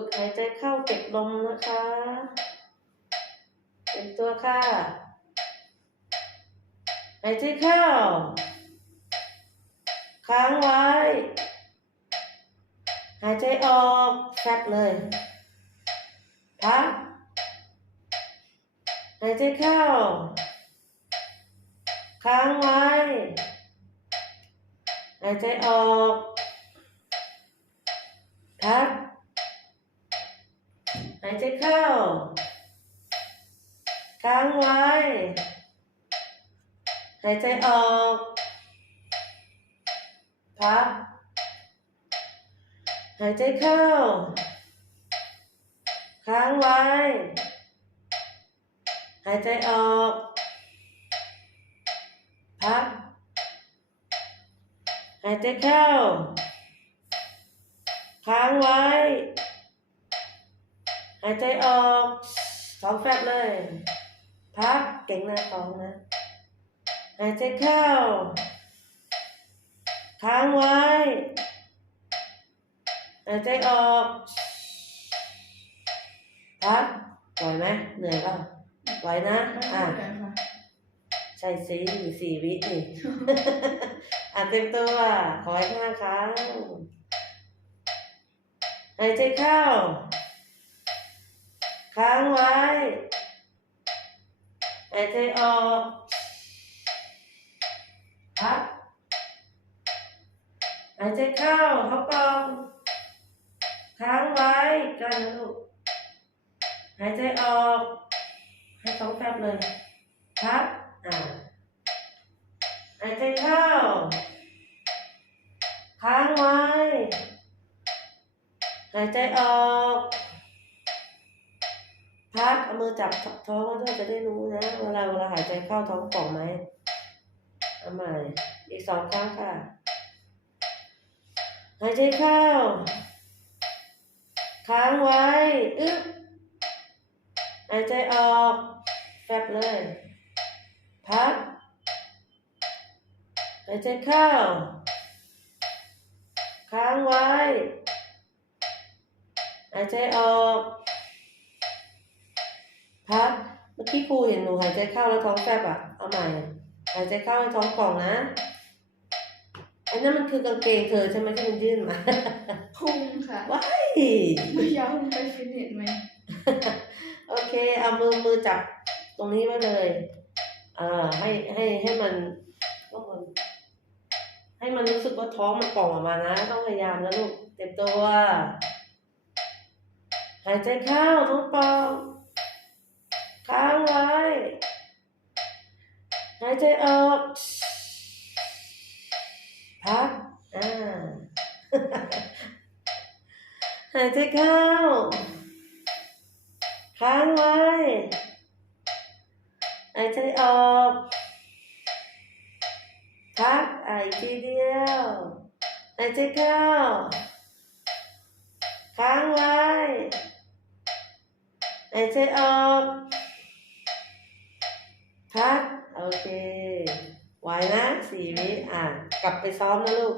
ฝึกหายใจเข้าเก็บลมนะคะเต็มตัวค่ะ หายใจเข้า ค้างไว้ หายใจออกแฟบเลยพักหายใจเข้า ค้างไว้ หายใจออกพักายใจเข้า ค้างไว้ หายใจออก พัก หายใจเข้า ค้างไว้ หายใจออก พัก หายใจเข้า ค้างไว้ หายใจออกสองแฟบเลย พักเก่งนะสองนะ หายใจเข้า ค้างไว้ หายใจออก พักไหวไหมเหนื่อยเปล่าไหวนะ อะ ใช่สิสี่วินี่อะเต็มตัว ขอให้ห้าครั้ง หายใจเข้า ค้างไว้หายใจออกพักหายใจเข้าเขาปองค้างไว้กันลูกหายใจออก ให้สองแฟบเลยพักอ่าหายใจเข้าค้างไว้หายใจออก พักเอามือจับท้องว้ด้วยจะได้รู้นะเวลาเวลาหายใจเข้าท้องป่องไหมเอาใหม่อีกสองครั้งค่ะ หายใจเข้า ค้างไว้อึ๊บหายใจออกแฟบเลย พัก หายใจเข้า ค้างไว้ หายใจออก พักเมื่อกี้ครูเห็นหนูหายใจเข้าแล้วท้องแฟบอะ เอาใหม่ หายใจเข้าให้ท้องป่องนะอันนั้นมันคือกางเกงเธอใช่ไหมที่มันยื่นมาพุงค่ะว้ายไม่ยอมไปฟิตเนสไหมโอเค เอามือมือจับตรงนี้ไว้เลยอ่าให้ให้ให้มันต้องมันให้มันรู้สึกว่าท้องมันป่องออกมานะ ต้องพยายามนะลูกเต็มตัว หายใจเข้าท้องป่อง ใจออกพักอ่าหายใจเข้า ค้างไว้ หายใจออกพักอะอีกทีเดียวหายใจเข้า ค้างไว้ หายใจออก เค ไหวนะสี่วิอะ กลับไปซ้อมนะลูก